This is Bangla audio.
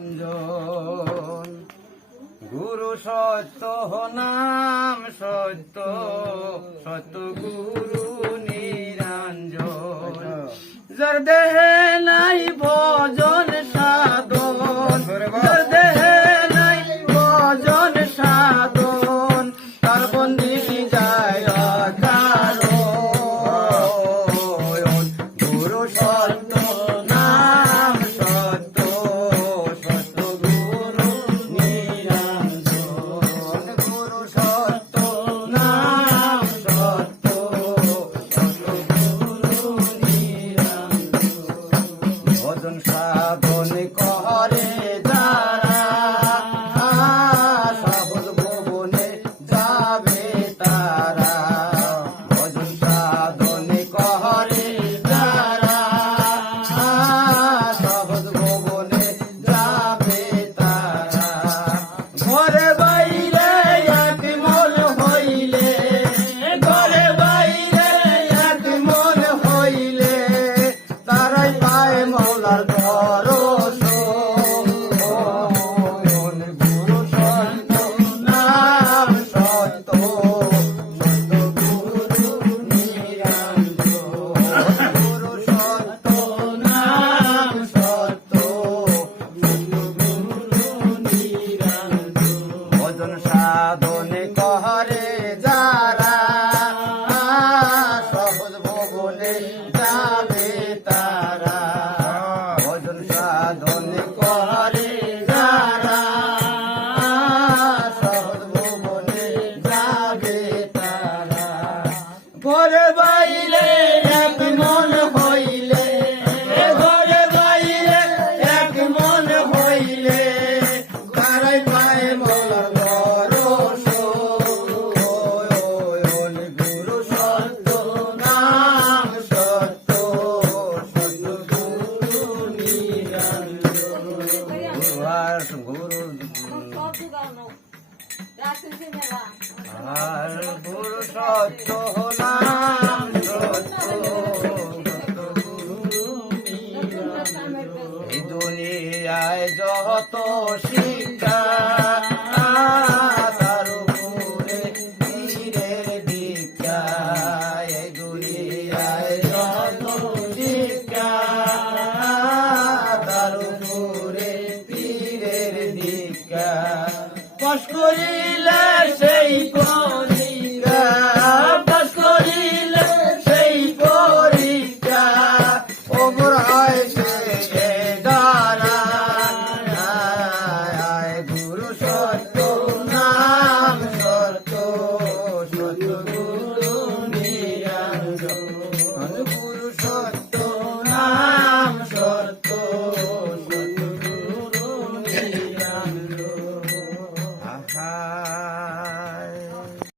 রঞ্জন গুরু সত্য নাম সত্য সত্য গুরু নিরঞ্জন। যার দেহে নাই Así সাধনে কহরে যারা সহজ ভবনে যাবে তারা। ভজন সাধনে কহরে যারা সহজ ভবনে যাবে তারা। ভোরে আর গুরু সত্য হলাম দুনিয়ায় যত শিক্ষা তার উপরে ধীরে দীক্ষা দুনিয়ায় যত শিক্ষা তার উপরে পীরের দীক্ষা কষ্ট Sure, sure.